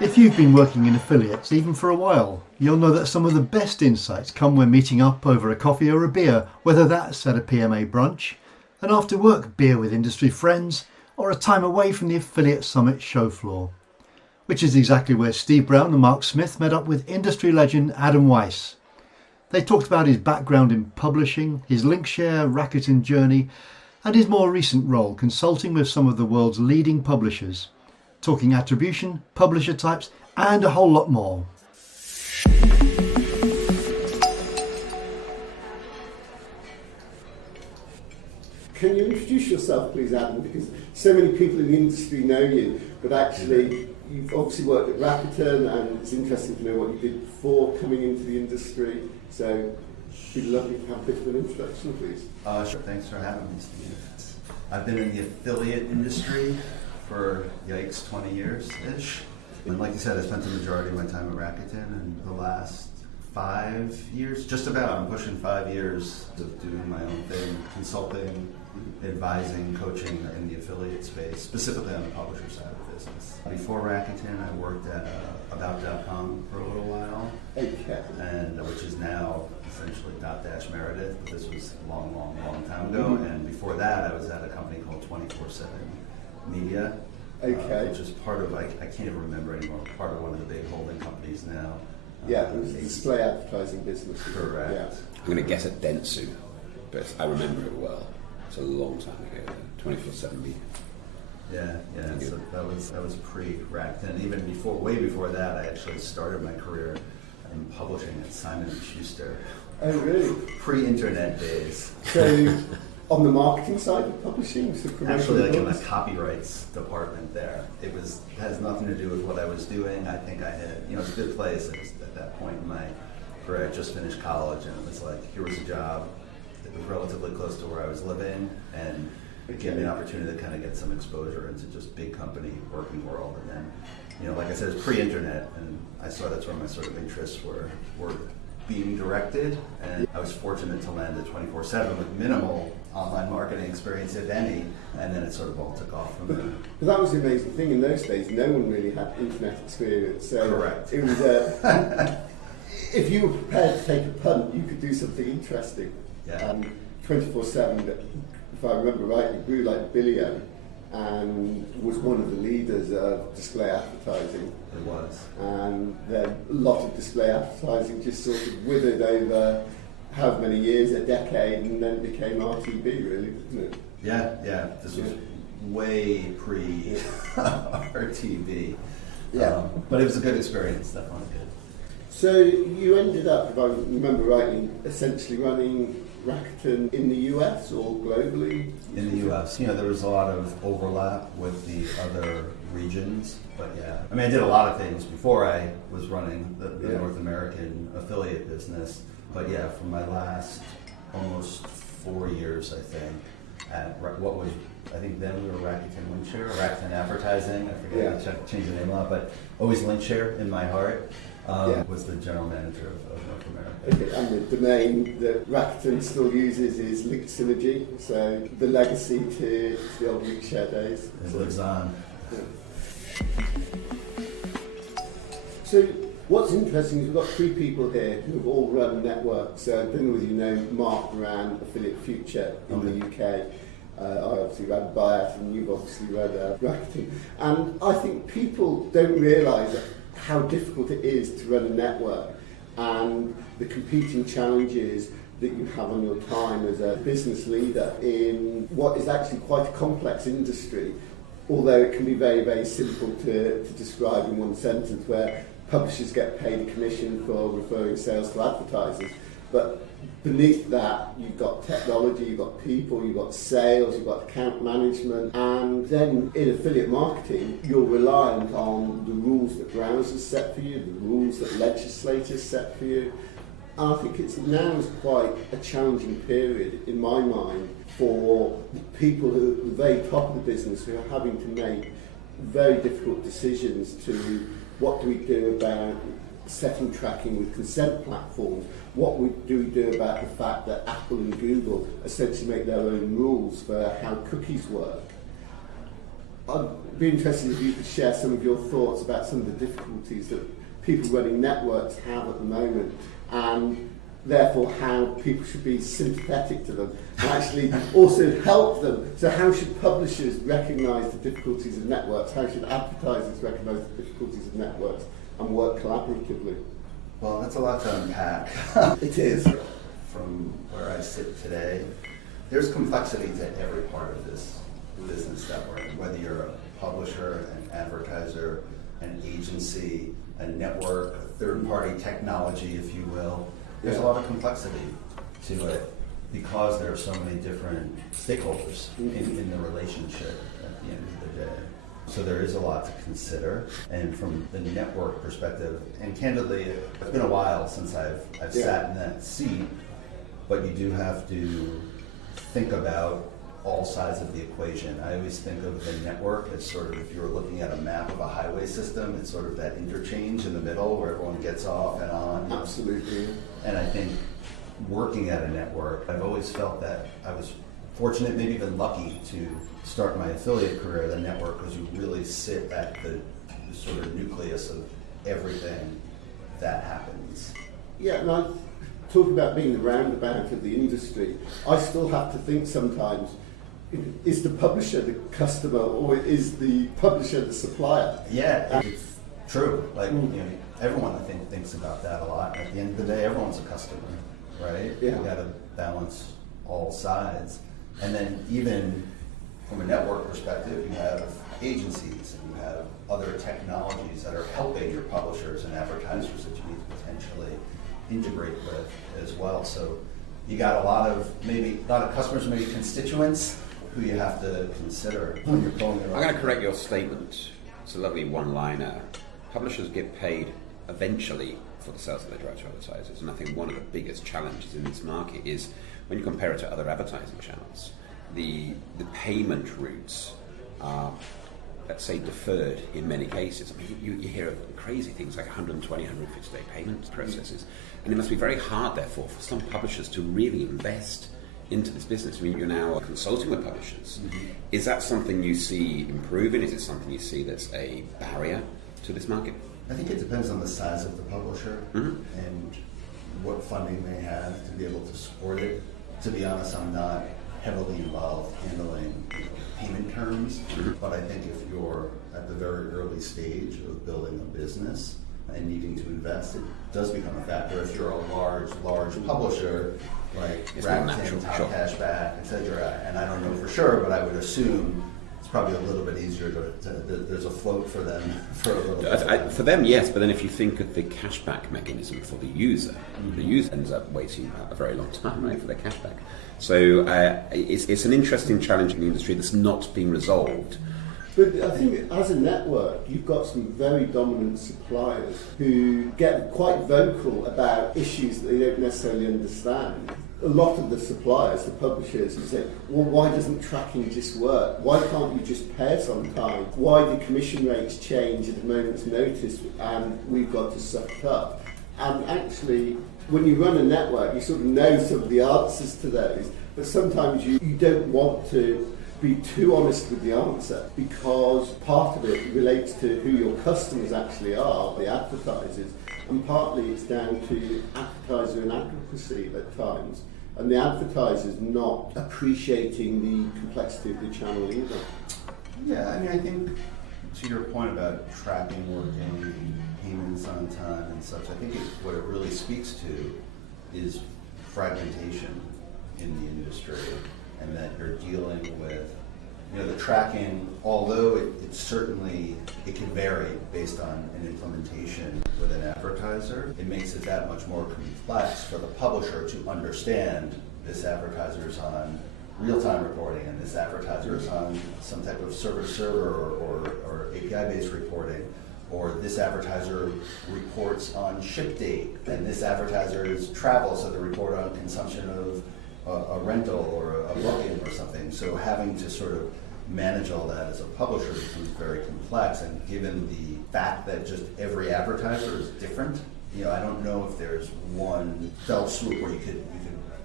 If you've been working in affiliates even for a while, you'll know that some of the best insights come when meeting up over a coffee or a beer, whether that's at a PMA brunch, an after work beer with industry friends, or a time away from the Affiliate Summit show floor. Which is exactly where Steve Brown and Mark Smith met up with industry legend Adam Weiss. They talked about his background in publishing, his Linkshare Rakuten journey, and his more recent role consulting with some of the world's leading publishers, talking attribution, publisher types, and a whole lot more. Can you introduce yourself, please, Adam? Because so many people in the industry know you, but actually you've obviously worked at Rakuten, and it's interesting to know what you did before coming into the industry. So it'd be lovely to have a bit of an introduction, please. Sure, thanks for having me, Steve. I've been in the affiliate industry for, 20 years-ish. And like you said, I spent the majority of my time at Rakuten, and the last 5 years, just about, I'm pushing 5 years of doing my own thing, consulting, advising, coaching in the affiliate space, specifically on the publisher side of the business. Before Rakuten, I worked at About.com for a little while, and which is now essentially Dotdash Meredith, but this was a long time ago. And before that, I was at a company called 24/7 Media, which is part of, I can't even remember anymore, part of one of the big holding companies now. It was the display advertising business. Correct. Yeah. I'm going to guess at Dentsu, but I remember it well. It's a long time ago, 24/7 Media. Yeah. So that was pre-Rakuten. Even way before that, I actually started my career in publishing at Simon & Schuster. Oh, really? Pre-internet days. So, on the marketing side of publishing, so actually, like in the copyrights department there, it has nothing to do with what I was doing. I think I had, it's a good place. At that point in my career, I just finished college, and it was like, here was a job that was relatively close to where I was living, and it gave me an opportunity to kind of get some exposure into just big company working world. And then, like I said, it's pre-internet, and I saw that's where my sort of interests were being directed, and I was fortunate to land at 24/7 with minimal online marketing experience, if any, and then it sort of all took off from there. But that was the amazing thing. In those days, no one really had internet experience. So correct. It was if you were prepared to take a punt, you could do something interesting. Yeah. 24/7, if I remember rightly, grew like billion, and was one of the leaders of display advertising. It was. And then a lot of display advertising just sort of withered over how many years, a decade, and then became RTV, really, didn't it? Yeah. This was way pre-RTV. Yeah. But it was a good experience, definitely good. So you ended up, if I remember rightly, essentially running Rakuten in the US or globally? In the US. There was a lot of overlap with the other regions, but yeah. I did a lot of things before I was running the North American affiliate business, but yeah, for my last almost 4 years, I think, at what was, I think then we were Rakuten Linkshare, Rakuten Advertising, I forget, I changed the name a lot, but always Linkshare in my heart. Was the general manager of North America. Okay, and the domain that Rakuten still uses is Link Synergy, so the legacy to the old Linkshare days. It lives on. Yeah. So what's interesting is we've got 3 people here who have all run networks. So I don't know whether you know Mark ran Affiliate Future in the UK. I obviously ran Bayat, and you've obviously run Rakuten. And I think people don't realise how difficult it is to run a network and the competing challenges that you have on your time as a business leader in what is actually quite a complex industry, although it can be very, very simple to describe in one sentence, where publishers get paid a commission for referring sales to advertisers. But beneath that, you've got technology, you've got people, you've got sales, you've got account management, and then in affiliate marketing, you're reliant on the rules that browsers set for you, the rules that legislators set for you. And I think it's now is quite a challenging period, in my mind, for people who are at the very top of the business, who are having to make very difficult decisions to what do we do about setting tracking with consent platforms, what do we do about the fact that Apple and Google essentially make their own rules for how cookies work. I'd be interested if you could share some of your thoughts about some of the difficulties that people running networks have at the moment, and therefore how people should be sympathetic to them and actually also help them. So how should publishers recognise the difficulties of networks? How should advertisers recognise the difficulties of networks and work collaboratively? Well, that's a lot to unpack. It is. From where I sit today, there's complexity to every part of this business network, whether you're a publisher, an advertiser, an agency, a network, a third-party technology, if you will. There's a lot of complexity to it because there are so many different stakeholders in the relationship at the end of the day. So there is a lot to consider. And from the network perspective, and candidly, it's been a while since I've sat in that seat, but you do have to think about all sides of the equation. I always think of the network as sort of, if you were looking at a map of a highway system, it's sort of that interchange in the middle where everyone gets off and on. Absolutely. And I think working at a network, I've always felt that I was fortunate, maybe even lucky, to start my affiliate career at a network, because you really sit at the sort of nucleus of everything that happens. Yeah, and I talk about being the roundabout of the industry. I still have to think sometimes, is the publisher the customer or is the publisher the supplier? Yeah, it's true. Like, you know, everyone, I think, thinks about that a lot. At the end of the day, everyone's a customer, right? Yeah. You got to balance all sides. And then even from a network perspective, you have agencies and you have other technologies that are helping your publishers and advertisers that you need to potentially integrate with as well. So you got a lot of customers, maybe constituents, who you have to consider when you're pulling their I'm going to correct your statement. It's a lovely one-liner. Publishers get paid eventually for the sales of their direct to advertisers, and I think one of the biggest challenges in this market is when you compare it to other advertising channels, the payment routes are, let's say, deferred in many cases. I mean, you hear of crazy things like 120, 150-day payment processes, and it must be very hard, therefore, for some publishers to really invest into this business. I mean, you're now consulting with publishers. Is that something you see improving? Is it something you see that's a barrier to this market? I think it depends on the size of the publisher and what funding they have to be able to support it. To be honest, I'm not heavily involved handling payment terms, but I think if you're at the very early stage of building a business and needing to invest, it does become a factor. If you're a large publisher, like Rakuten, Top Cashback, etc., and I don't know for sure, but I would assume it's probably a little bit easier there's a float for them for a little bit. For them, yes, but then if you think of the cashback mechanism for the user ends up waiting a very long time, right, for their cashback. So it's an interesting challenge in the industry that's not being resolved. But I think as a network, you've got some very dominant suppliers who get quite vocal about issues that they don't necessarily understand. A lot of the suppliers, the publishers, who say, well, why doesn't tracking just work? Why can't you just pay us on time? Why do commission rates change at a moment's notice and we've got to suck it up? And actually, when you run a network, you sort of know some of the answers to those, but sometimes you don't want to be too honest with the answer, because part of it relates to who your customers actually are, the advertisers, and partly it's down to advertiser inadequacy at times, and the advertisers not appreciating the complexity of the channel either. Yeah, I mean, I think to your point about tracking working, payments on time and such, I think what it really speaks to is fragmentation in the industry, and that you're dealing with, the tracking, although it certainly can vary based on an implementation with an advertiser, it makes it that much more complex for the publisher to understand this advertiser is on real-time reporting and this advertiser is on some type of server-to-server or API-based reporting, or this advertiser reports on ship date and this advertiser is travel, so they report on consumption of a rental or a booking or something. So having to sort of manage all that as a publisher becomes very complex, and given the fact that just every advertiser is different, I don't know if there's one fell swoop where you could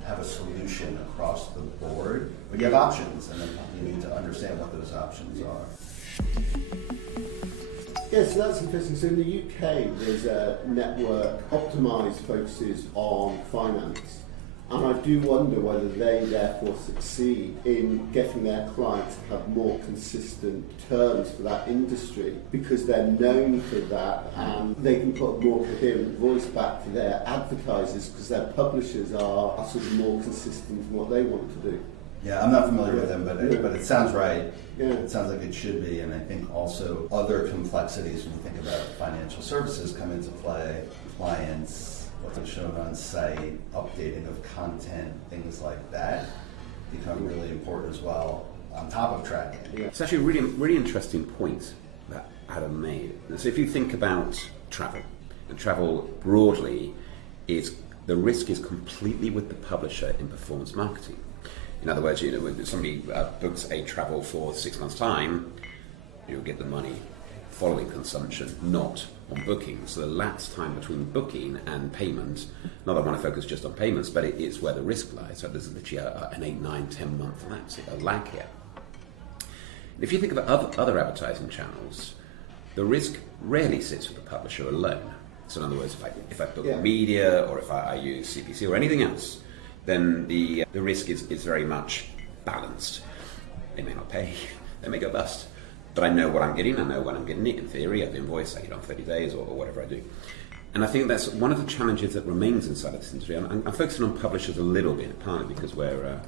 have a solution across the board, but you have options, and then you need to understand what those options are. Yes, so that's interesting. So in the UK, there's a network optimised focuses on finance. And I do wonder whether they therefore succeed in getting their clients to have more consistent terms for that industry because they're known for that and they can put a more coherent voice back to their advertisers because their publishers are sort of more consistent in what they want to do. Yeah, I'm not familiar with them, but it sounds right. Yeah. It sounds like it should be, and I think also other complexities when you think about financial services come into play, compliance, what's shown on site, updating of content, things like that become really important as well, on top of tracking. Yeah. It's actually a really, really interesting point that Adam made. So if you think about travel, and travel broadly, the risk is completely with the publisher in performance marketing. In other words, when somebody books a travel for 6 months' time, you'll get the money following consumption, not on booking. So the lapse time between booking and payment, not that I want to focus just on payments, but it's where the risk lies. So there's literally an 8, 9, 10 month lapse, a lag here. If you think of other advertising channels, the risk rarely sits with the publisher alone. So in other words, if I book media or if I use CPC or anything else, then the risk is very much balanced. They may not pay, they may go bust, but I know what I'm getting, I know when I'm getting it. In theory, I've invoiced, I get on 30 days or whatever I do. And I think that's one of the challenges that remains inside of this industry. I'm focusing on publishers a little bit, partly because where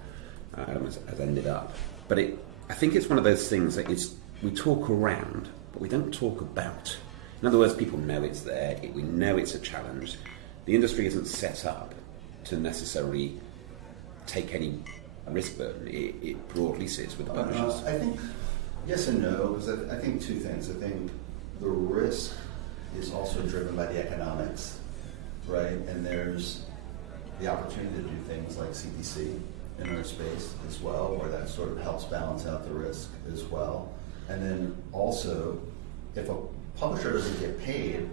Adam has ended up. But I think it's one of those things that we talk around, but we don't talk about. In other words, people know it's there, we know it's a challenge. The industry isn't set up to necessarily take any risk burden. It broadly sits with the publishers. I think yes and no, because I think two things. I think the risk is also driven by the economics, right? And there's the opportunity to do things like CPC in our space as well, where that sort of helps balance out the risk as well. And then also, if a publisher doesn't get paid,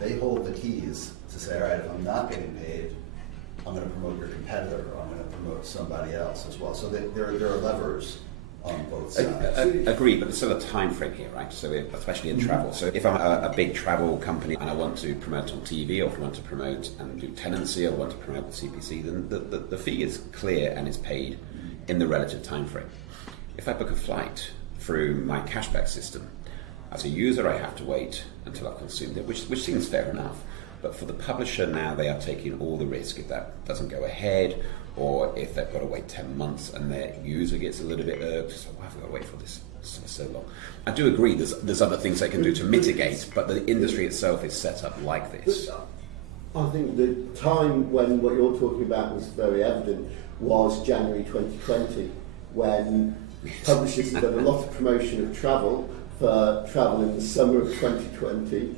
they hold the keys to say, all right, if I'm not getting paid, I'm going to promote your competitor, or I'm going to promote somebody else as well. So there are levers on both sides. Agreed, but there's still a time frame here, right? So especially in travel. So if I'm a big travel company and I want to promote on TV, or if I want to promote and do tenancy, or want to promote with CPC, then the fee is clear and is paid in the relative time frame. If I book a flight through my cashback system, as a user I have to wait until I've consumed it, which seems fair enough. But for the publisher now, they are taking all the risk if that doesn't go ahead, or if they've got to wait 10 months and their user gets a little bit irked, so why have we got to wait for this for so long? I do agree there's other things they can do to mitigate, but the industry itself is set up like this. I think the time when what you're talking about was very evident was January 2020, when publishers had done a lot of promotion of travel for travel in the summer of 2020.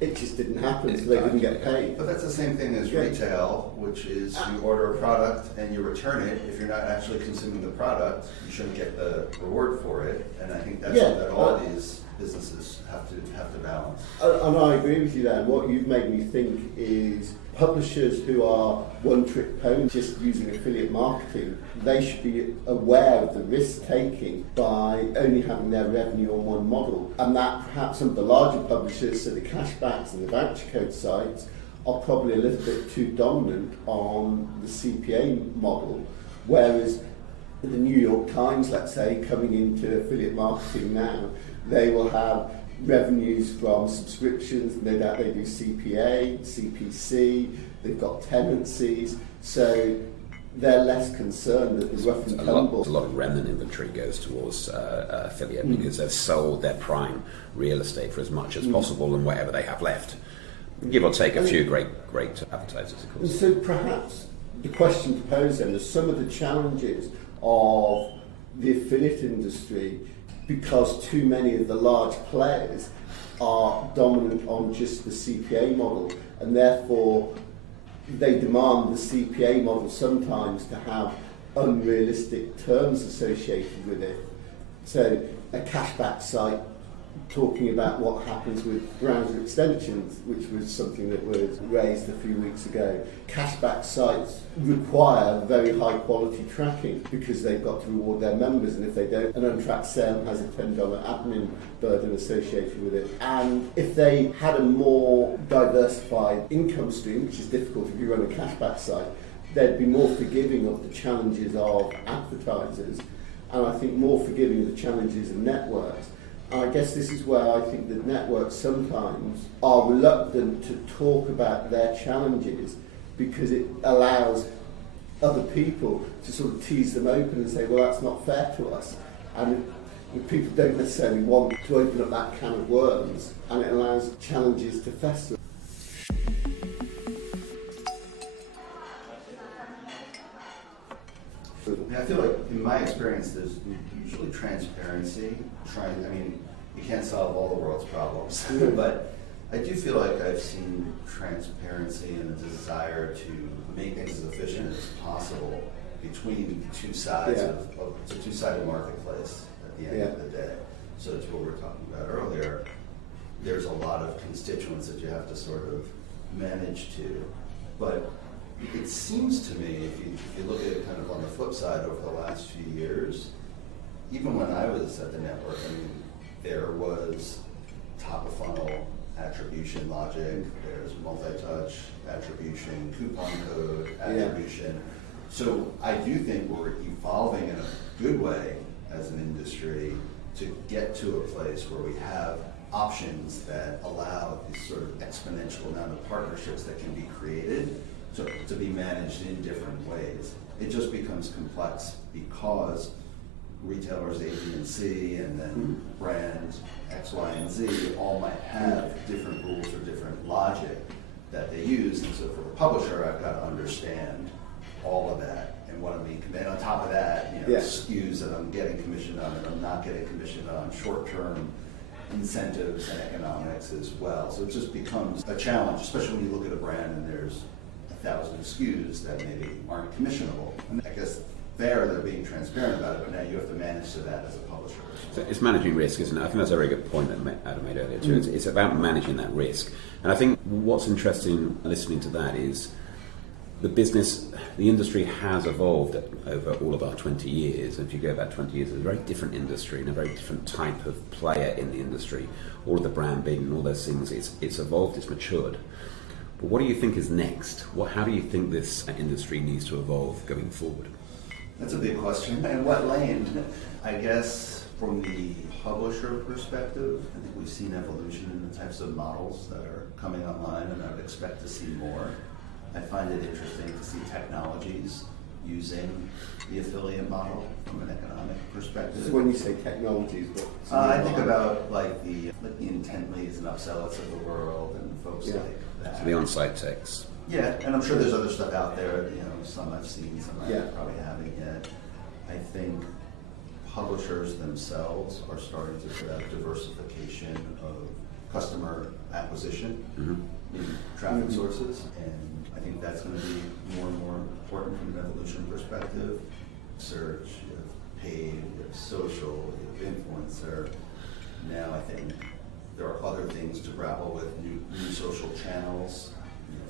It just didn't happen, so they didn't get paid. But that's the same thing as retail, which is you order a product and you return it. If you're not actually consuming the product, you shouldn't get the reward for it. And I think that's what all these businesses have to balance. And I agree with you there. And what you've made me think is publishers who are one-trick ponies, just using affiliate marketing, they should be aware of the risk-taking by only having their revenue on one model. And that perhaps some of the larger publishers, so the cashbacks and the voucher code sites, are probably a little bit too dominant on the CPA model, whereas the New York Times, let's say, coming into affiliate marketing now, they will have revenues from subscriptions, no doubt they do CPA, CPC, they've got tenancies, so they're less concerned that the rough and tumble. A lot of remnant inventory goes towards affiliate because they've sold their prime real estate for as much as possible and whatever they have left. Give or take a few great advertisers, of course. And so perhaps the question to pose then is some of the challenges of the affiliate industry, because too many of the large players are dominant on just the CPA model, and therefore they demand the CPA model sometimes to have unrealistic terms associated with it. So a cashback site talking about what happens with browser extensions, which was something that was raised a few weeks ago. Cashback sites require very high quality tracking because they've got to reward their members, and if they don't, an untracked sale has a $10 admin burden associated with it. And if they had a more diversified income stream, which is difficult if you run a cashback site, they'd be more forgiving of the challenges of advertisers, and I think more forgiving of the challenges of networks. I guess this is where I think that networks sometimes are reluctant to talk about their challenges because it allows other people to sort of tease them open and say, well, that's not fair to us. And people don't necessarily want to open up that can of worms, and it allows challenges to fester. I feel like, in my experience, there's usually transparency. You can't solve all the world's problems, but I do feel like I've seen transparency and a desire to make things as efficient as possible between the two sides it's a two-sided marketplace at the end of the day. So to what we were talking about earlier, there's a lot of constituents that you have to sort of manage to, but it seems to me, if you look at it kind of on the flip side over the last few years, even when I was at the network, there was top-of-funnel attribution logic, there's multi-touch attribution, coupon code attribution. So I do think we're evolving in a good way as an industry to get to a place where we have options that allow this sort of exponential amount of partnerships that can be created to be managed in different ways. It just becomes complex because retailers A, B, and C, and then brands X, Y, and Z all might have different rules or different logic that they use. And so for the publisher, I've got to understand all of that and what I'm being committed. On top of that, SKUs that I'm getting commissioned on and I'm not getting commissioned on, short-term incentives and economics as well. So it just becomes a challenge, especially when you look at a brand and there's 1,000 SKUs that maybe aren't commissionable. And I guess they're being transparent about it, but now you have to manage to that as a publisher. So it's managing risk, isn't it? I think that's a very good point that Adam made earlier too. It's about managing that risk. And I think what's interesting listening to that is the industry has evolved over all of our 20 years. If you go back 20 years, it's a very different industry and a very different type of player in the industry. All of the brand building and all those things, it's evolved, it's matured. But what do you think is next? How do you think this industry needs to evolve going forward? That's a big question. And what lane? I guess from the publisher perspective, I think we've seen evolution in the types of models that are coming online, and I would expect to see more. I find it interesting to see technologies using the affiliate model from an economic perspective. So when you say technologies, I think about like the Intently's and Upsellits of the world and folks like that. So the on-site techs. Yeah, and I'm sure there's other stuff out there, some I've seen, some I probably haven't yet. I think publishers themselves are starting to put out diversification of customer acquisition in traffic sources, and I think that's going to be more and more important from an evolution perspective. Search, you have paid, you have social, you have influencer. Now I think there are other things to grapple with, new social channels,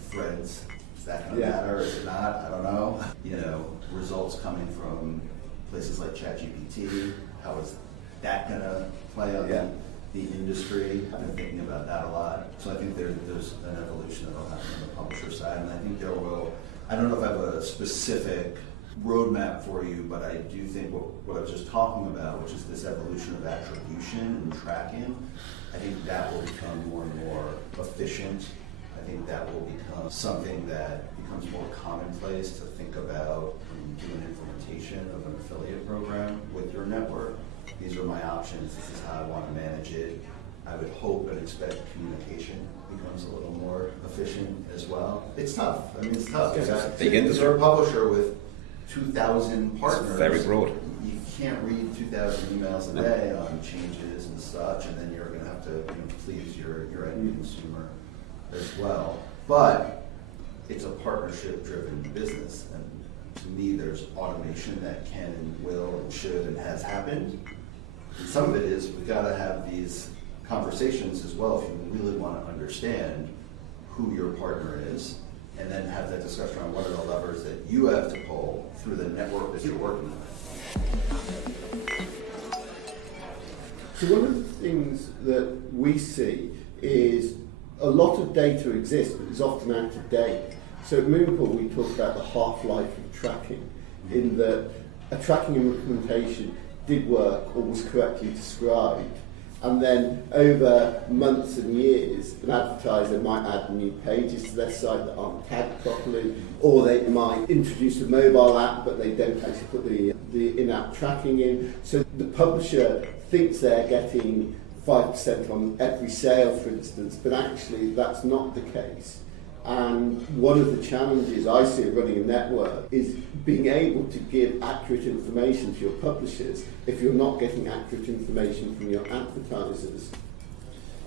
threads. Is that going to matter? Is it not? I don't know. Results coming from places like ChatGPT. How is that going to play on the industry? I've been thinking about that a lot. So I think there's an evolution that will happen on the publisher side, and I think there will. I don't know if I have a specific roadmap for you, but I do think what I was just talking about, which is this evolution of attribution and tracking, I think that will become more and more efficient. I think that will become something that becomes more commonplace to think about when you do an implementation of an affiliate program with your network. These are my options. This is how I want to manage it. I would hope and expect communication becomes a little more efficient as well. It's tough. It's tough. It's a big industry. You're a publisher with 2,000 partners. It's very broad. You can't read 2,000 emails a day on changes and such, and then you're going to have to please your end consumer as well. But it's a partnership-driven business, and to me, there's automation that can and will and should and has happened. And some of it is we've got to have these conversations as well if you really want to understand who your partner is, and then have that discussion on what are the levers that you have to pull through the network that you're working with. So one of the things that we see is a lot of data exists, but it's often out of date. So at Moonpool, we talk about the half-life of tracking, in that a tracking implementation did work or was correctly described, and then over months and years, an advertiser might add new pages to their site that aren't tagged properly, or they might introduce a mobile app, but they don't actually put the in-app tracking in. So the publisher thinks they're getting 5% on every sale, for instance, but actually that's not the case. And one of the challenges I see of running a network is being able to give accurate information to your publishers if you're not getting accurate information from your advertisers.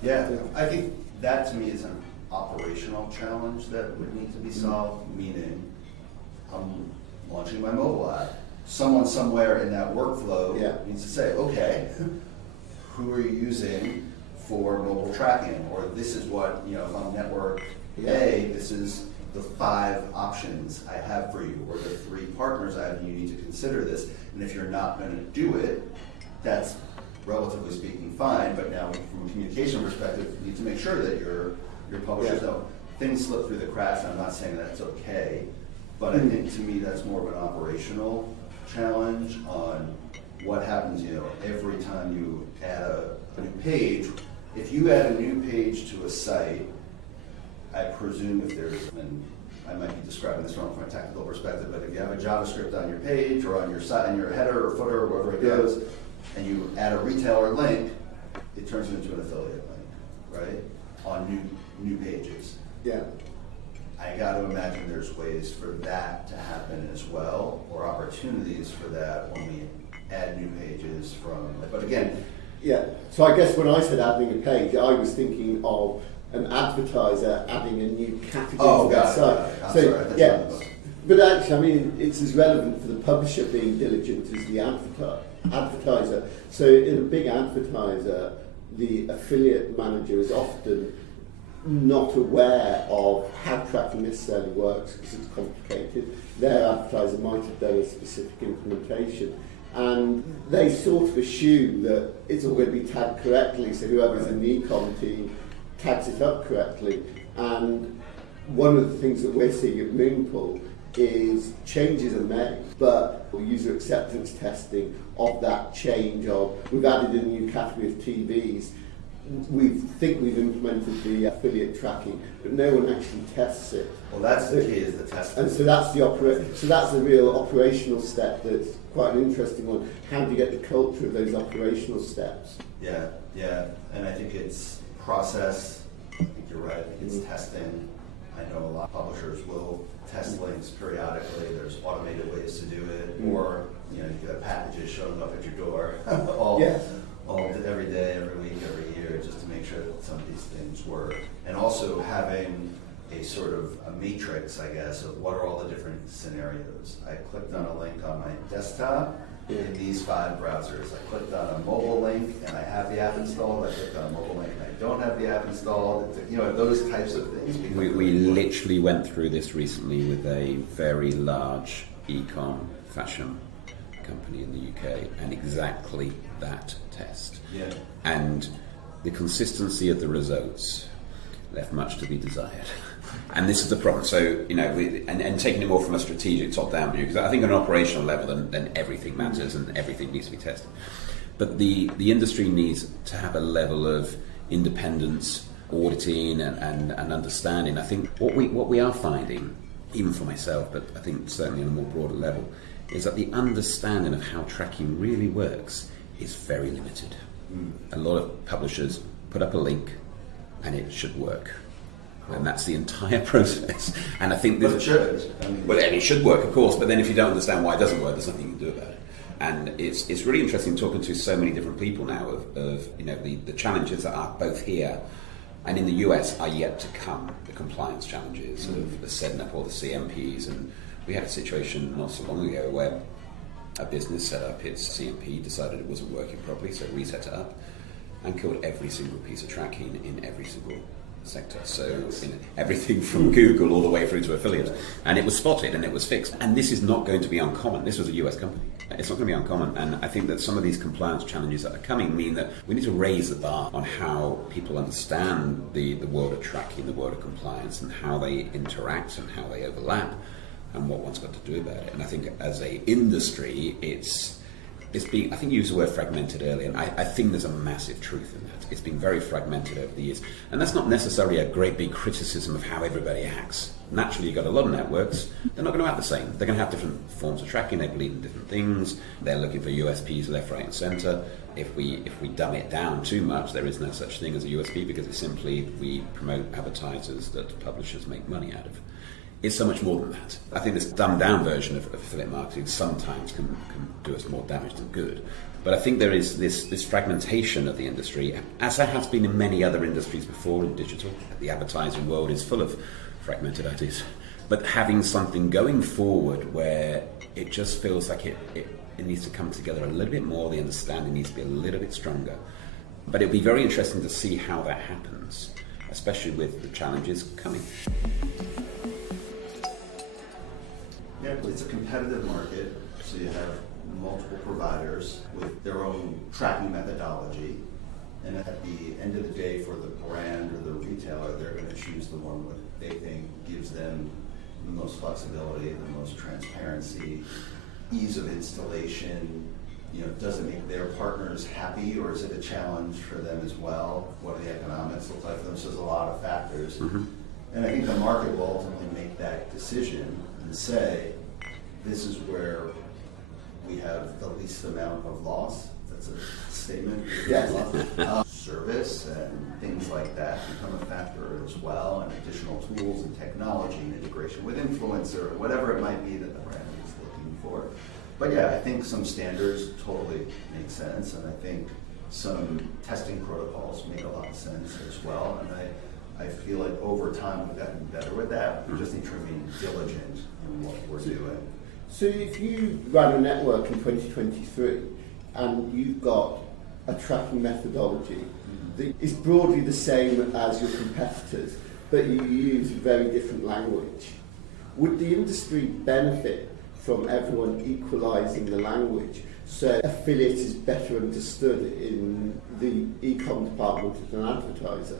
Yeah, I think that to me is an operational challenge that would need to be solved, meaning I'm launching my mobile app. Someone somewhere in that workflow needs to say, okay, who are you using for mobile tracking? Or this is what, if I'm network A, this is the 5 options I have for you, or the 3 partners I have, and you need to consider this. And if you're not going to do it, that's relatively speaking fine, but now from a communication perspective, you need to make sure that your publishers know. Things slip through the cracks, and I'm not saying that's okay, but I think to me that's more of an operational challenge on what happens, every time you add a new page. If you add a new page to a site, I presume if there's, and I might be describing this wrong from a technical perspective, but if you have a JavaScript on your page or on your site, in your header or footer or wherever it goes, and you add a retailer link, it turns into an affiliate link, right? On new pages. Yeah. I got to imagine there's ways for that to happen as well, or opportunities for that when we add new pages from, but again. Yeah, so I guess when I said adding a page, I was thinking of an advertiser adding a new category to their site. Sorry, but actually, it's as relevant for the publisher being diligent as the advertiser. So in a big advertiser, the affiliate manager is often not aware of how tracking necessarily works because it's complicated. Their advertiser might have done a specific implementation, and they sort of assume that it's all going to be tagged correctly, so whoever's in the e-com team tags it up correctly. And one of the things that we're seeing at Moonpool is changes are made, but user acceptance testing of that change we've added a new category of TVs, we think we've implemented the affiliate tracking, but no one actually tests it. Well, that's the key, is the testing. And so that's the real operational step. That's quite an interesting one. How do you get the culture of those operational steps? Yeah, and I think it's process. I think you're right. I think it's testing. I know a lot of publishers will test links periodically. There's automated ways to do it, or you get packages showing up at your door every day, every week, every year, just to make sure that some of these things work. And also having a sort of a matrix, I guess, of what are all the different scenarios. I clicked on a link on my desktop in these 5 browsers. I clicked on a mobile link and I have the app installed. I clicked on a mobile link and I don't have the app installed. Those types of things. We literally went through this recently with a very large e-com fashion company in the UK, and exactly that test. Yeah. And the consistency of the results left much to be desired. And this is the problem. So, and taking it more from a strategic top-down view, because I think on an operational level, then everything matters and everything needs to be tested. But the industry needs to have a level of independence, auditing, and understanding. I think what we are finding, even for myself, but I think certainly on a more broader level, is that the understanding of how tracking really works is very limited. A lot of publishers put up a link and it should work. And that's the entire process. And I think it should. It should work, of course, but then if you don't understand why it doesn't work, there's nothing you can do about it. And it's really interesting talking to so many different people now of the challenges that are both here and in the US are yet to come, the compliance challenges of the setting up all the CMPs. And we had a situation not so long ago where a business set up its CMP, decided it wasn't working properly, so reset it up. and killed every single piece of tracking in every single sector. So everything from Google all the way through to affiliates. And it was spotted and it was fixed. And this is not going to be uncommon. This was a US company. It's not going to be uncommon. And I think that some of these compliance challenges that are coming mean that we need to raise the bar on how people understand the world of tracking, the world of compliance, and how they interact and how they overlap and what one's got to do about it. And I think as a industry, it's been, I think you used the word fragmented earlier, and I think there's a massive truth in that. It's been very fragmented over the years. And that's not necessarily a great big criticism of how everybody acts. Naturally, you've got a lot of networks, they're not going to act the same. They're going to have different forms of tracking, they believe in different things, they're looking for USPs left, right and centre. If we dumb it down too much, there is no such thing as a USP, because it's simply we promote advertisers that publishers make money out of. It's so much more than that. I think this dumbed down version of affiliate marketing sometimes can do us more damage than good. But I think there is this fragmentation of the industry, as there has been in many other industries before in digital. The advertising world is full of fragmented ideas. But having something going forward where it just feels like it needs to come together a little bit more, the understanding needs to be a little bit stronger. But it'll be very interesting to see how that happens, especially with the challenges coming. Yeah, it's a competitive market, so you have multiple providers with their own tracking methodology, and at the end of the day, for the brand or the retailer, they're going to choose the one that they think gives them the most flexibility, the most transparency, ease of installation. Does it make their partners happy, or is it a challenge for them as well? What do the economics look like for them? So there's a lot of factors. Mm-hmm. And I think the market will ultimately make that decision and say, this is where we have the least amount of loss. That's a statement. Yes. Service and things like that become a factor as well, and additional tools and technology and integration with influencer, whatever it might be that the brand is looking for. But yeah, I think some standards totally make sense, and I think some testing protocols make a lot of sense as well. And I feel like over time we've gotten better with that. We just need to remain diligent in what we're doing. So if you run a network in 2023 and you've got a tracking methodology that is broadly the same as your competitors, but you use very different language, would the industry benefit from everyone equalising the language so affiliate is better understood in the e-com department of an advertiser?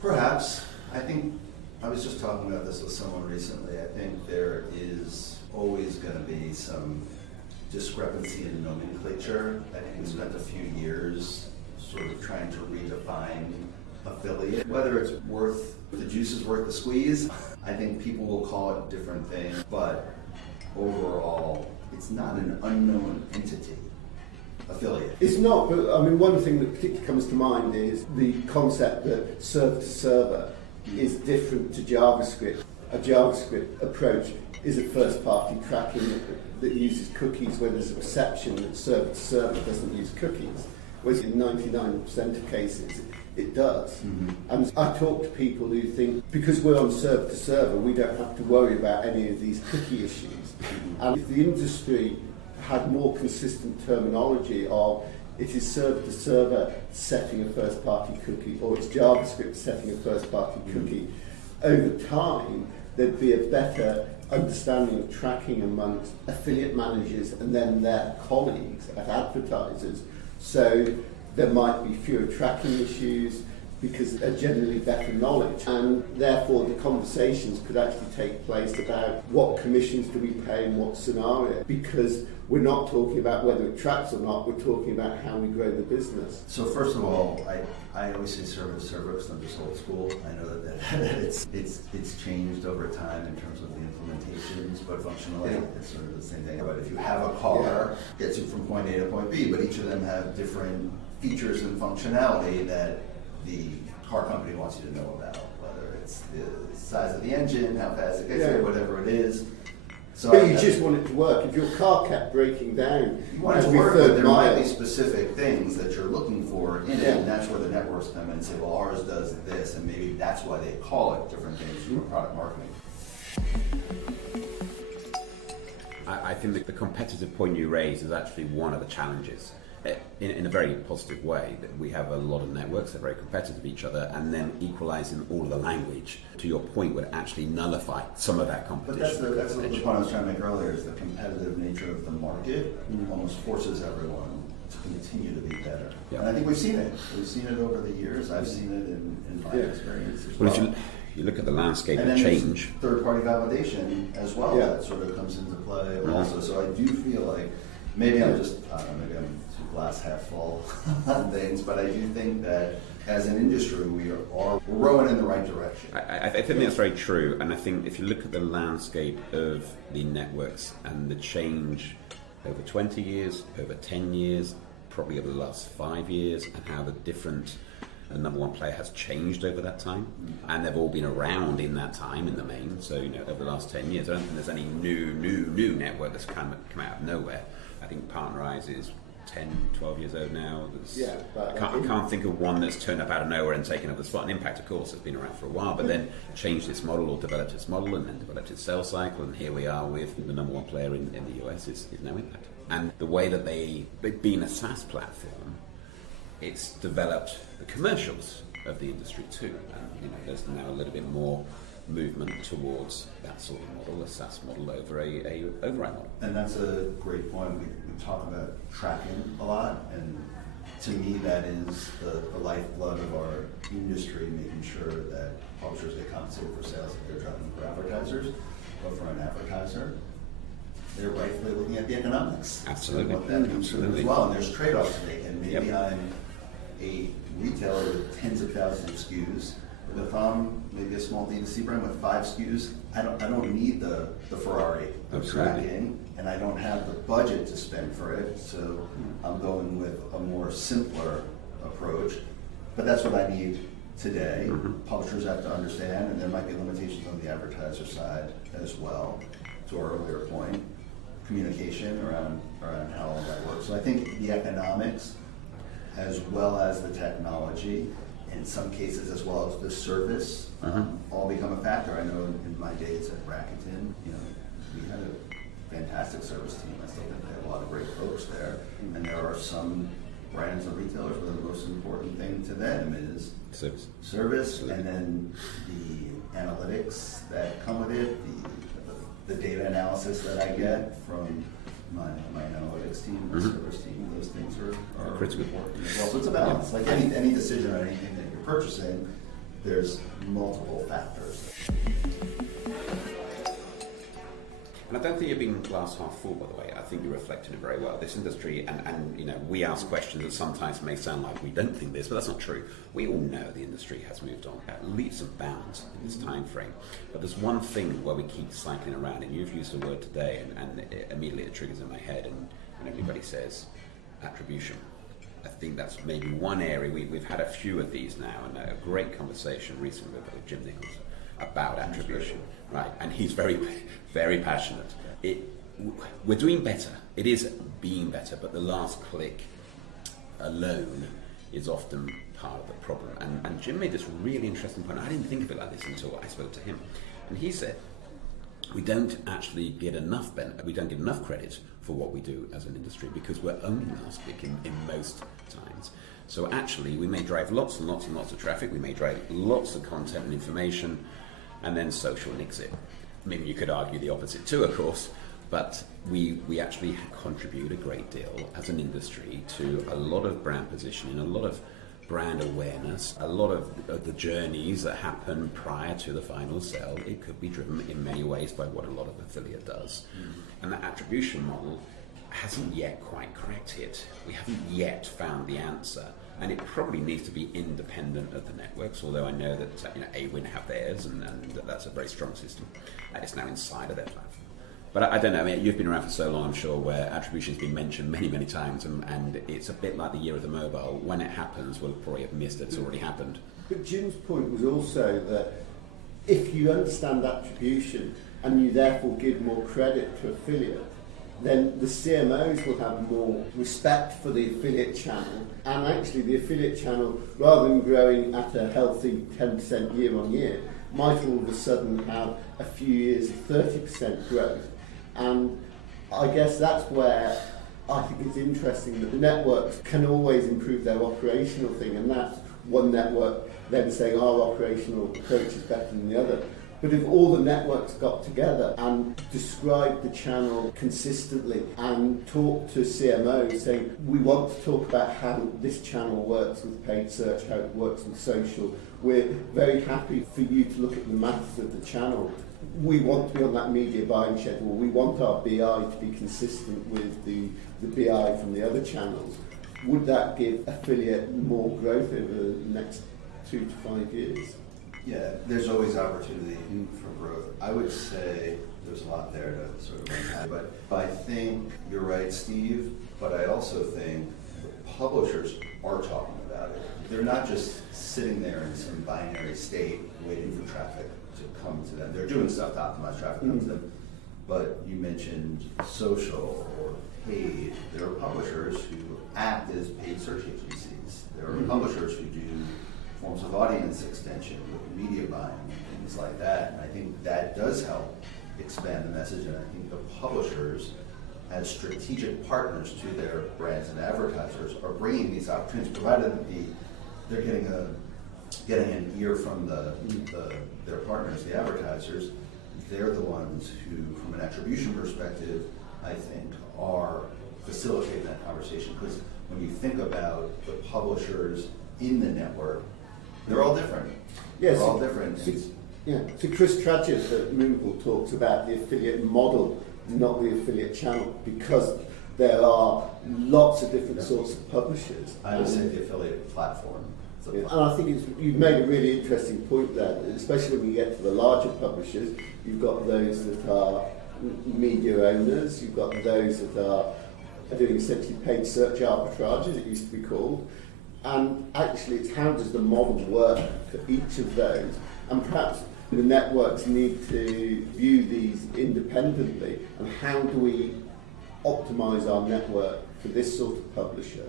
Perhaps. I think I was just talking about this with someone recently. I think there is always going to be some discrepancy in nomenclature. I think we spent a few years sort of trying to redefine affiliate. Whether it's worth, the juice is worth the squeeze, I think people will call it different things, but overall, it's not an unknown entity. Affiliate. It's not, but I mean, one thing that particularly comes to mind is the concept that server to server is different to JavaScript. A JavaScript approach is a first-party tracking that uses cookies, where there's a perception that server to server doesn't use cookies, whereas in 99% of cases it does. Mm-hmm. And I talk to people who think because we're on server to server, we don't have to worry about any of these cookie issues. Mm-hmm. And if the industry had more consistent terminology of it is server to server setting a first party cookie, or it's JavaScript setting a first party cookie, over time there'd be a better understanding of tracking amongst affiliate managers and then their colleagues at advertisers. So there might be fewer tracking issues because they're generally better knowledge, and therefore the conversations could actually take place about what commissions do we pay in what scenario, because we're not talking about whether it tracks or not, we're talking about how we grow the business. So first of all, I always say server to server because I'm just old school. I know that it's changed over time in terms of the implementations, but functionally it's sort of the same thing. But if you have a car, gets you from point A to point B, but each of them have different features and functionality that the car company wants you to know about, whether it's the size of the engine, how fast it gets there, whatever it is. So but you just want it to work. If your car kept breaking down, you want it to work, but there might be specific things that you're looking for in it, and that's where the networks come in and say, well, ours does this, and maybe that's why they call it different things for product marketing. I think that the competitive point you raise is actually one of the challenges. in a very positive way, that we have a lot of networks that are very competitive with each other, and then equalising all of the language, to your point, would actually nullify some of that But competition. that's the point I was trying to make earlier, is the competitive nature of the market almost forces everyone to continue to be better. Yeah. And I think we've seen it. We've seen it over the years. I've seen it in my experience as well. Well, if you look at the landscape And of then change, there's third-party validation as well Yeah. that sort of comes into play also. So I do feel like maybe I'm just, I don't know, maybe I'm too glass half full on things, but I do think that as an industry we're rowing in the right direction. I think that's very true, and I think if you look at the landscape of the networks and the change over 20 years, over 10 years, probably over the last 5 years, and how the different number one player has changed over that time, and they've all been around in that time in the main. So over the last 10 years, I don't think there's any new network that's come out of nowhere. I think PartnerEyes is 10, 12 years old now. I can't think of one that's turned up out of nowhere and taken up the spot. And Impact, of course, has been around for a while, but then changed its model or developed its model and then developed its sales cycle. And here we are with the number one player in the US is now Impact. And the way that they've been a SaaS platform, it's developed the commercials of the industry too. And there's now a little bit more movement towards that sort of model, a SaaS model over a override model. And that's a great point. We talk about tracking a lot, and to me that is the lifeblood of our industry, making sure that publishers get compensated for sales that they're driving for advertisers. But for an advertiser, they're rightfully looking at the economics. Absolutely. And what that means to them as well. And there's trade-offs to make. And maybe I'm a retailer with tens of thousands of SKUs. But if I'm maybe a small D2C brand with 5 SKUs, I don't need the Ferrari of tracking, and I don't have the budget to spend for it. So I'm going with a more simpler approach. But that's what I need today. Publishers have to understand, and there might be limitations on the advertiser side as well. To our earlier point, communication around how all that works. So I think the economics, as well as the technology, in some cases as well as the service, all become a factor. I know in my days at Rakuten, we had a fantastic service team. I still think they have a lot of great folks there. And there are some brands and retailers where the most important thing to them is service, and then the analytics that come with it, the data analysis that I get from my analytics team, my service team. Those things are critical. Important as well. So it's a balance. Like any decision or anything that you're purchasing, there's multiple factors. And I don't think you're being glass half full, by the way. I think you're reflecting it very well. This industry, and we ask questions that sometimes may sound like we don't think this, but that's not true. We all know the industry has moved on at leaps and bounds in this time frame. But there's one thing where we keep cycling around, and you've used the word today, and immediately it triggers in my head, and everybody says attribution. I think that's maybe one area. We've had a few of these now, and a great conversation recently with Jim Nichols about attribution, right? And he's very, very passionate. We're doing better. It is being better, but the last click alone is often part of the problem. And Jim made this really interesting point. I didn't think of it like this until I spoke to him. And he said, we don't actually get enough we don't get enough credit for what we do as an industry because we're only last click in most times. So actually, we may drive lots and lots and lots of traffic. We may drive lots of content and information, and then social nicks it. Maybe you could argue the opposite too, of course, but we actually contribute a great deal as an industry to a lot of brand positioning, a lot of brand awareness, a lot of the journeys that happen prior to the final sale. It could be driven in many ways by what a lot of affiliate does. And that attribution model hasn't yet quite cracked it. We haven't yet found the answer. And it probably needs to be independent of the networks, although I know that AWIN have theirs, and that's a very strong system. It's now inside of their platform. But I don't know, you've been around for so long, I'm sure, where attribution has been mentioned many, many times, and it's a bit like the year of the mobile. When it happens, we'll probably have missed it. It's already happened. But Jim's point was also that if you understand attribution and you therefore give more credit to affiliate, then the CMOs will have more respect for the affiliate channel, and actually the affiliate channel, rather than growing at a healthy 10% year on year, might all of a sudden have a few years of 30% growth. And I guess that's where I think it's interesting that the networks can always improve their operational thing, and that's one network then saying our operational approach is better than the other. But if all the networks got together and described the channel consistently and talked to CMOs saying, we want to talk about how this channel works with paid search, how it works with social, we're very happy for you to look at the maths of the channel. We want to be on that media buying schedule. We want our BI to be consistent with the BI from the other channels. Would that give affiliate more growth over the next 2 to 5 years? Yeah, there's always opportunity for growth. I would say there's a lot there to sort of unpack, but I think you're right, Steve, but I also think the publishers are talking about it. They're not just sitting there in some binary state waiting for traffic to come to them. They're doing stuff to optimize traffic to them. But you mentioned social or paid. There are publishers who act as paid search agencies. There are publishers who do forms of audience extension with media buying and things like that. And I think that does help expand the message. And I think the publishers, as strategic partners to their brands and advertisers, are bringing these opportunities, provided that they're getting an ear from their partners, the advertisers. They're the ones who, from an attribution perspective, I think, are facilitating that conversation. Because when you think about the publishers in the network, they're all different. Yes. They're all different. Yeah. So Chris Tradgett at Moonpool talks about the affiliate model, not the affiliate channel, because there are lots of different sorts of publishers. I would say the affiliate platform. And I think you've made a really interesting point there, especially when you get to the larger publishers. You've got those that are media owners, you've got those that are doing essentially paid search arbitrage, as it used to be called. And actually, it's how does the model work for each of those? And perhaps the networks need to view these independently, and how do we optimize our network for this sort of publisher?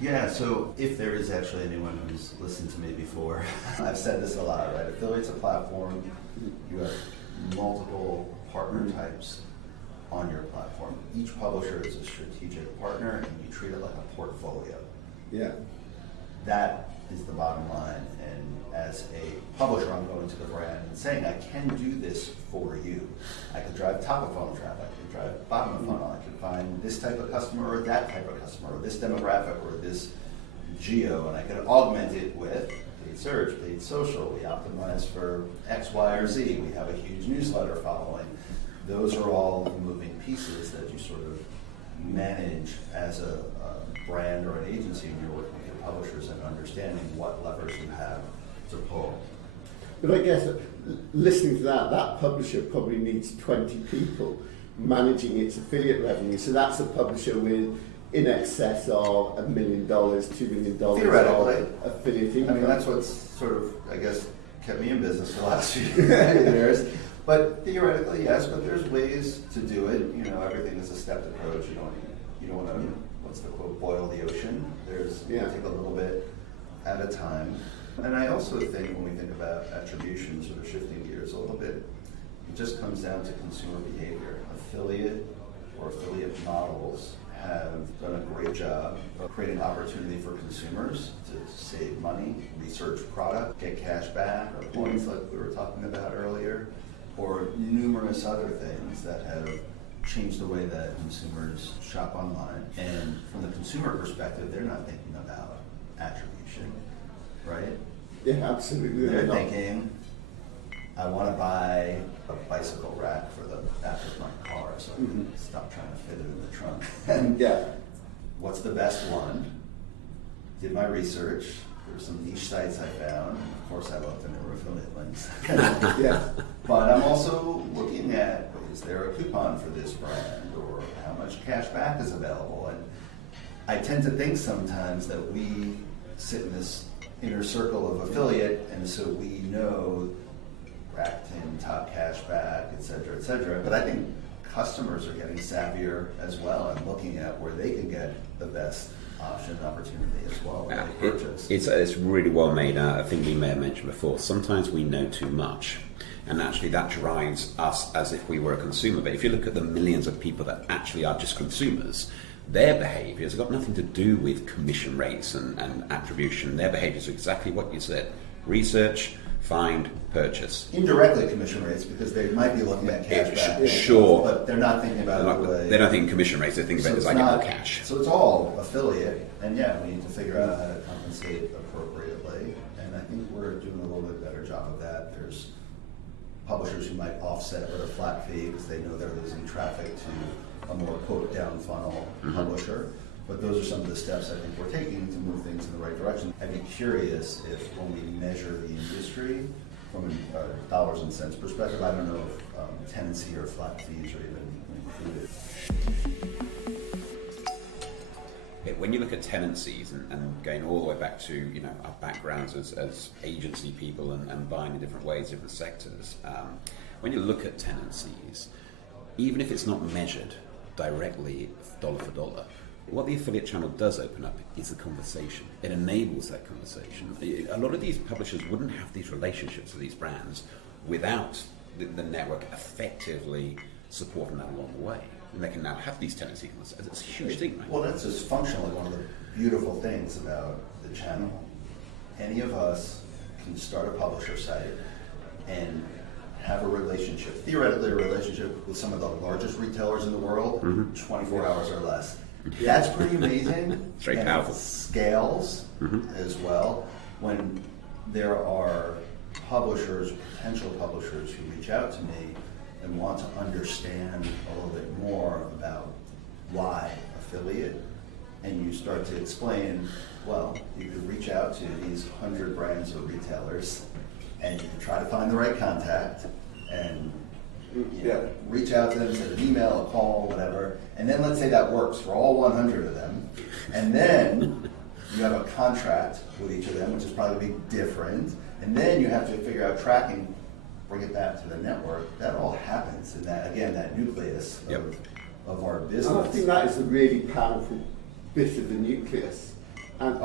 Yeah, so if there is actually anyone who's listened to me before, I've said this a lot, right? Affiliate's a platform. You have multiple partner types on your platform. Each publisher is a strategic partner, and you treat it like a portfolio. Yeah. That is the bottom line. And as a publisher, I'm going to the brand and saying, I can do this for you. I could drive top of funnel traffic, I could drive bottom of funnel, I could find this type of customer or that type of customer, or this demographic or this geo, and I could augment it with paid search, paid social. We optimize for X, Y, or Z. We have a huge newsletter following. Those are all the moving pieces that you sort of manage as a brand or an agency when you're working with your publishers and understanding what levers you have to pull. But I guess listening to that publisher probably needs 20 people managing its affiliate revenue. So that's a publisher with in excess of $1 million, $2 million Theoretically. of affiliate income. I mean, that's what's sort of, I guess, kept me in business for the last few years. But theoretically, yes, but there's ways to do it. You know, everything is a stepped approach. You don't want to, what's the quote, boil the ocean. You take a little bit at a time. And I also think when we think about attribution, sort of shifting gears a little bit, it just comes down to consumer behavior. Affiliate or affiliate models have done a great job of creating opportunity for consumers to save money, research product, get cash back, or points like we were talking about earlier, or numerous other things that have changed the way that consumers shop online. And from the consumer perspective, they're not thinking about attribution, right? Yeah, absolutely. They're thinking, I want to buy a bicycle rack for the back of my car so I can stop trying to fit it in the trunk. And what's the best one? Did my research. There were some niche sites I found. Of course, I looked and there were affiliate links. But I'm also looking at, is there a coupon for this brand, or how much cash back is available? And I tend to think sometimes that we sit in this inner circle of affiliate, and so we know Rakuten, top cash back, et cetera, but I think customers are getting savvier as well and looking at where they can get the best option opportunity as well when they purchase. It's really well made out. I think we may have mentioned before, sometimes we know too much, and actually that drives us as if we were a consumer. But if you look at the millions of people that actually are just consumers, their behaviours have got nothing to do with commission rates and attribution. Their behaviours are exactly what you said: research, find, purchase. Indirectly commission rates, because they might be looking at cash back. Sure. But they're not thinking about it the way... They're not thinking commission rates, they're thinking about it as I get more cash. So it's all affiliate, and yeah, we need to figure out how to compensate appropriately, and I think we're doing a little bit better job of that. There's publishers who might offset with a flat fee because they know they're losing traffic to a more quote down funnel publisher. But those are some of the steps I think we're taking to move things in the right direction. I'd be curious if when we measure the industry from a dollars and cents perspective, I don't know if tenancy or flat fees are even included. When you look at tenancies and going all the way back to our backgrounds as agency people and buying in different ways, different sectors, when you look at tenancies, even if it's not measured directly dollar for dollar, what the affiliate channel does open up is the conversation. It enables that conversation. A lot of these publishers wouldn't have these relationships with these brands without the network effectively supporting that along the way. And they can now have these tenancy conversations. It's a huge thing, right? Well, that's just functionally one of the beautiful things about the channel. Any of us can start a publisher site and have a relationship, theoretically a relationship with some of the largest retailers in the world, 24 hours or less. That's pretty amazing. It's very and powerful. It scales as well. When there are publishers, potential publishers who reach out to me and want to understand a little bit more about why affiliate, and you start to explain, well, you could reach out to these 100 brands or retailers and you can try to find the right contact and reach out to them, send an email, a call, whatever, and then let's say that works for all 100 of them, and then you have a contract with each of them, which is probably different, and then you have to figure out tracking, bring it back to the network. That all happens in that, again, that nucleus of our business. And I think that is a really powerful bit of the nucleus. And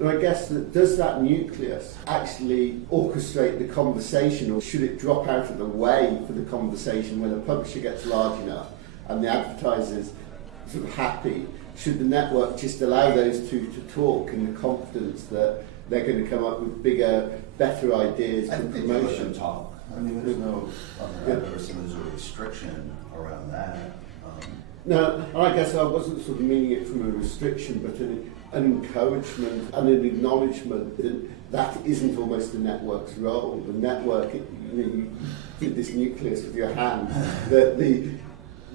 and I guess does that nucleus actually orchestrate the conversation, or should it drop out of the way for the conversation when a publisher gets large enough and the advertiser's sort of happy? Should the network just allow those two to talk in the confidence that they're going to come up with bigger, better ideas for promotion? Talk. I mean, there's no, I've never seen there's a restriction around that. No, I guess I wasn't sort of meaning it from a restriction, but an encouragement and an acknowledgement that that isn't almost the network's role. The network, you did this nucleus with your hand, that the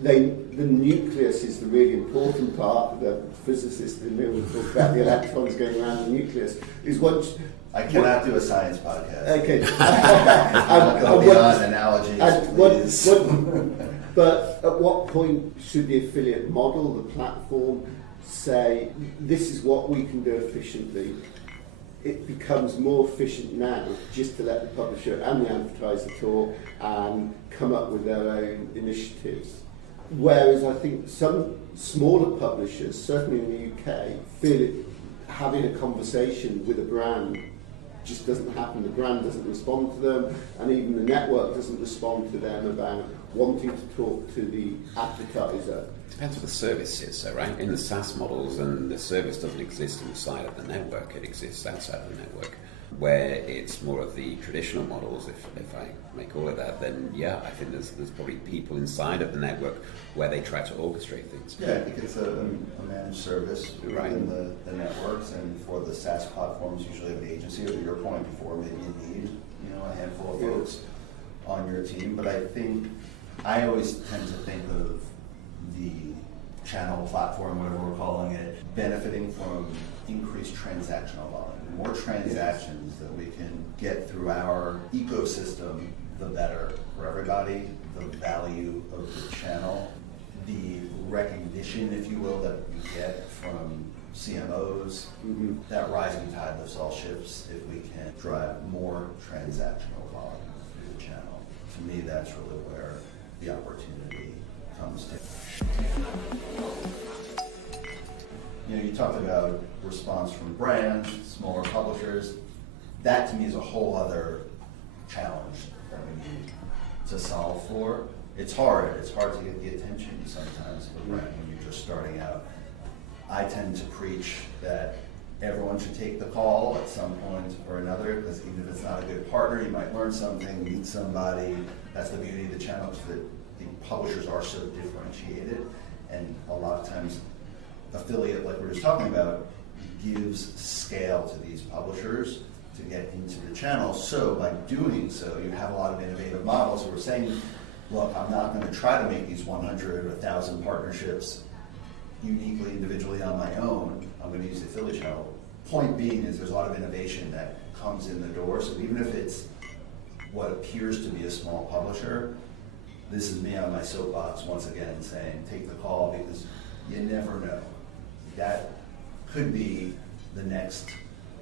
nucleus is the really important part. The physicist in there will talk about the electrons going around the nucleus. Is once I cannot do a science podcast. Okay. I'm going beyond analogies, please. But at what point should the affiliate model, the platform, say, this is what we can do efficiently? It becomes more efficient now just to let the publisher and the advertiser talk and come up with their own initiatives. Whereas I think some smaller publishers, certainly in the UK, feel it, having a conversation with a brand just doesn't happen. The brand doesn't respond to them, and even the network doesn't respond to them about wanting to talk to the advertiser. Depends what the service is, so right? In the SaaS models, and the service doesn't exist inside of the network, it exists outside of the network. Where it's more of the traditional models, if I may call it that, then yeah, I think there's probably people inside of the network where they try to orchestrate things. Yeah, I think it's a managed service within the networks, and for the SaaS platforms, usually have an agency, or to your point before, maybe you need a handful of folks on your team. But I think I always tend to think of the channel platform, whatever we're calling it, benefiting from increased transactional volume. The more transactions that we can get through our ecosystem, the better for everybody. The value of the channel, the recognition, if you will, that we get from CMOs, that rising tide lifts all ships if we can drive more transactional volume through the channel. To me, that's really where the opportunity comes to. You talked about response from brands, smaller publishers. That to me is a whole other challenge that we need to solve for. It's hard. It's hard to get the attention sometimes of a brand when you just starting out. I tend to preach that everyone should take the call at some point or another, because even if it's not a good partner, you might learn something, meet somebody. That's the beauty of the channel, is that the publishers are so differentiated, and a lot of times affiliate, like we were just talking about, gives scale to these publishers to get into the channel. So by doing so, you have a lot of innovative models. So we're saying, look, I'm not going to try to make these 100 or 1,000 partnerships uniquely, individually on my own. I'm going to use the affiliate channel. Point being is there's a lot of innovation that comes in the door. So even if it's what appears to be a small publisher, this is me on my soapbox once again saying, take the call, because you never know. That could be the next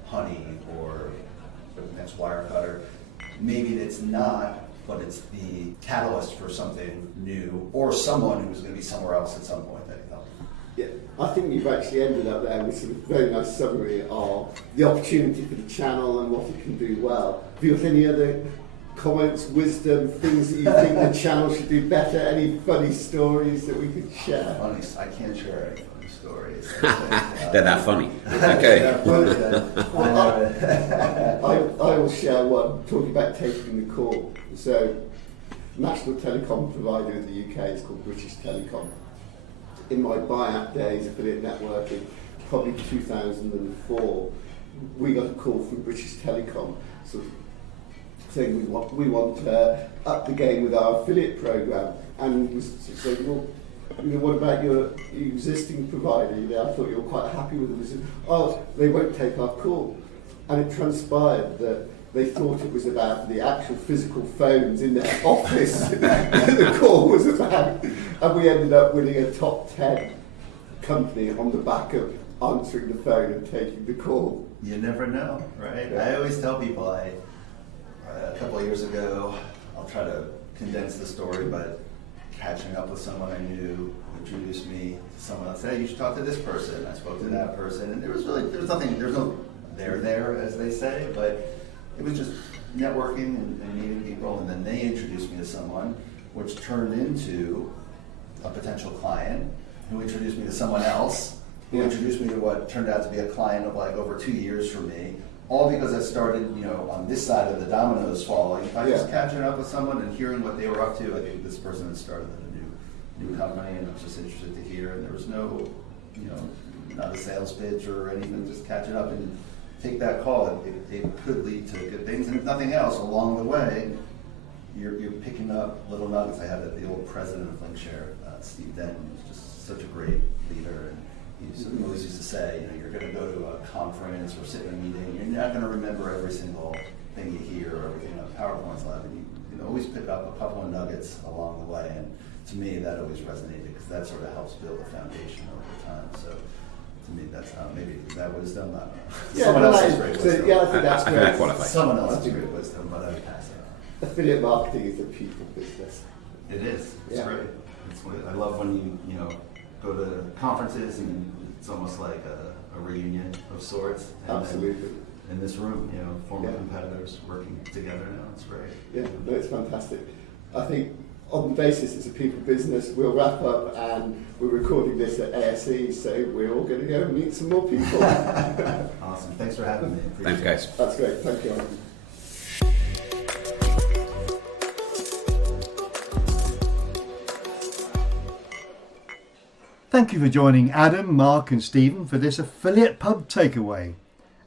Honey or the next Wirecutter. Maybe it's not, but it's the catalyst for something new, or someone who's going to be somewhere else at some point that can help. Yeah, I think you've actually ended up there with a very nice summary of the opportunity for the channel and what it can do well. Have you got any other comments, wisdom, things that you think the channel should do better? Any funny stories that we could share? Funny, I can't share any funny stories. They're that funny. Okay. I will share one, talking about taking the call. So, national telecom provider in the UK is called British Telecom. In my buyout days, affiliate networking, probably 2004, we got a call from British Telecom, sort of saying we want to up the game with our affiliate program, and was saying, well, what about your existing provider? I thought you were quite happy with them. They said, oh, they won't take our call, and it transpired that they thought it was about the actual physical phones in their office that the call was about, and we ended up winning a top 10 company on the back of answering the phone and taking the call. You never know, right? Yeah. I always tell people, a couple of years ago, I'll try to condense the story, but catching up with someone I knew who introduced me to someone else, said, hey, you should talk to this person. I spoke to that person, and there was no there, as they say, but it was just networking and meeting people, and then they introduced me to someone, which turned into a potential client, who introduced me to someone else, who introduced me to what turned out to be a client of like over 2 years for me, all because I started, on this side of the dominoes falling by just catching up with someone and hearing what they were up to. I think this person had started a new company, and I was just interested to hear, and there was no, not a sales pitch or anything, just catching up and take that call. It could lead to good things, and if nothing else, along the way, you're picking up little nuggets. I had the old president of Linkshare, Steve Denton, who's just such a great leader, and he always used to say, you're going to go to a conference or sit in a meeting, you're not going to remember every single thing you hear or everything on PowerPoint's lab, and you always pick up a couple of nuggets along the way, and to me that always resonated, because that sort of helps build a foundation over time. So to me, that's how, maybe that wisdom, I don't know. Yeah, Someone else's great wisdom. Yeah, I think that's I great. think I qualify. Someone else's great wisdom, but I would pass it on. Affiliate marketing is a people business. It is. It's Yeah. great. I love when you go to conferences and it's almost like a reunion of sorts. And Absolutely. In this room, former competitors working together now. It's great. Yeah, no, it's fantastic. I think on the basis it's a people business, we'll wrap up, and we're recording this at ASE, so we're all going to go and meet some more people. Awesome. Thanks for having me. Thanks, guys. That's great. Thank you. Thank you for joining Adam, Mark and Stephen for this affiliate pub takeaway.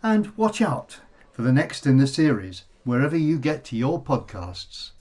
And watch out for the next in the series, wherever you get to your podcasts.